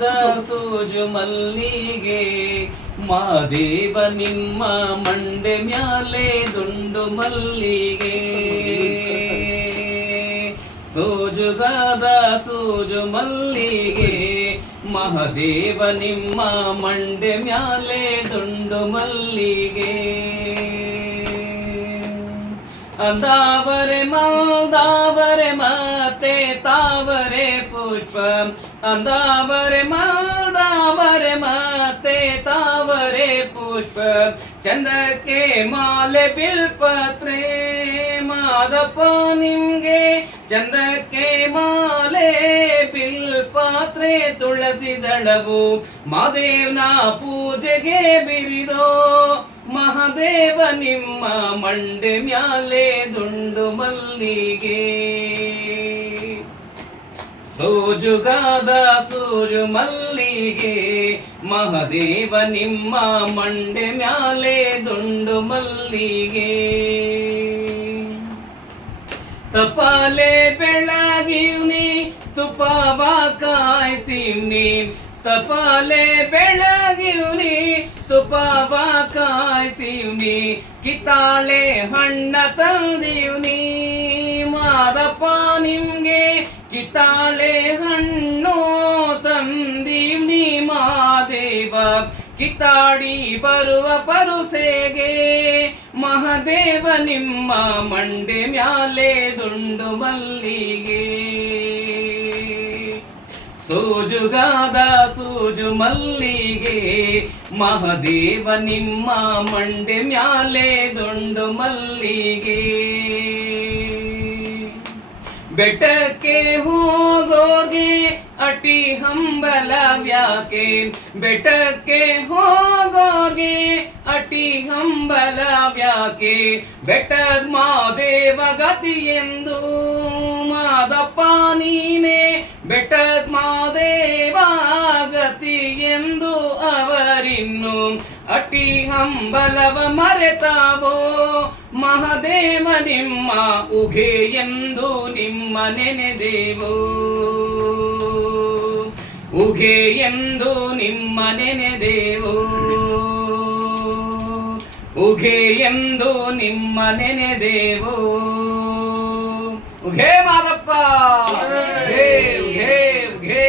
ಸೋಜುಗಾದ ಸೋಜು ಮಲ್ಲಿಗೆ ಮಾದೇವ ನಿಮ್ಮ ಮಂಡೆ ಮ್ಯಾಲೆ ದುಂಡು ಮಲ್ಲಿಗೆ ಸೋಜುಗಾದ ಸೋಜು ಮಲ್ಲಿಗೆ ಮಹದೇವ ನಿಮ್ಮ ಮಂಡೆ ಮ್ಯಾಲೆ ದುಂಡು ಮಲ್ಲಿಗೆ ಅಂದಾವರೆ ಮಲ್ದಾವರೆ ಮತ್ತೆ ತಾವರೆ ಪುಷ್ಪ ಅಂದಾವರೆ ಮಲ್ದಾವರೆ ಮತ್ತೆ ತಾವರೆ ಪುಷ್ಪ ಚಂದಕ್ಕೆ ಮಾಲೆ ಬಿಲ್ಪತ್ರೆ ಮಾದಪ್ಪ ನಿಮ್ಗೆ ಚಂದಕ್ಕೆ ಮಾಲೆ ಬಿಲ್ಪಾತ್ರೆ ತುಳಸಿ ದಳವು ಮಾದೇವ್ನ ಪೂಜೆಗೆ ಬಿರಿದೋ ಮಹಾದೇವ ನಿಮ್ಮ ಮಂಡೆ ಮ್ಯಾಲೆ ದುಂಡು ಮಲ್ಲಿಗೆ ಸೋಜುಗಾದ ಸೋಜು ಮಲ್ಲಿಗೆ ಮಹಾದೇವ ನಿಮ್ಮ ಮಂಡೆ ಮ್ಯಾಲೆ ದುಂಡು ಮಲ್ಲಿಗೆ ತಪಾಲೆ ಬೆಳಗಿವ್ನಿ ತುಪಾವ ಕಾಯ್ಸಿವ್ನಿ ತಪಾಲೆ ಬೆಳಗಿವ್ನಿ ತುಪಾವ ಕಾಯ್ಸಿವ್ನಿ ಕಿತಾಳೆ ಹಣ್ಣ ತಂದಿವ್ನಿ ಮಾದಪ್ಪ ನಿಮ್ಗೆ ಕಿತಾಳೆ ಹಣ್ಣು ತಂದಿವ್ನಿ ಮಾದೇವ ಕಿತಾಡಿ ಬರುವ ಪರುಸೆಗೆ ಮಹಾದೇವ ನಿಮ್ಮ ಮಂಡೆ ಮ್ಯಾಲೆ ದುಂಡು ಮಲ್ಲಿಗೆ ಸೋಜುಗಾದ ಸೋಜು ಮಲ್ಲಿಗೆ ಮಹಾದೇವ ನಿಮ್ಮ ಮಂಡೆ ಮ್ಯಾಲೆ ದುಂಡು ಮಲ್ಲಿಗೆ ಬೆಟ್ಟಕ್ಕೆ ಹೋಗೋಗೆ ಅಟಿ ಹಂಬಲವ್ಯಾಕೆ ಬೆಟ್ಟಕ್ಕೆ ಹೋಗೋಗೆ ಅಟಿ ಹಂಬಲವ್ಯಾಕೆ ಬೆಟ್ಟದ ಮಾದೇವ ಗತಿ ಎಂದು ಮಾದಪ್ಪ ನೀನೆ ಬೆಟ್ಟದ ಮಾದೇವ ಗತಿ ಎಂದು ಅವರಿನ್ನು ಅಟಿ ಹಂಬಲವ ಮರೆತಾವೋ ಮಹಾದೇವ ನಿಮ್ಮ ಉಘೆ ಎಂದು ನಿಮ್ಮ ನೆನೆದೇವೋ ಉಘೆ ಎಂದು ನಿಮ್ಮ ನೆನೆದೇವೋ ಉಘೆ ಎಂದು ನಿಮ್ಮ ನೆನೆದೇವೋ ಉಘೆ ಮಾದಪ್ಪ ಉಘೆ ಉಘೆ ಉಘೆ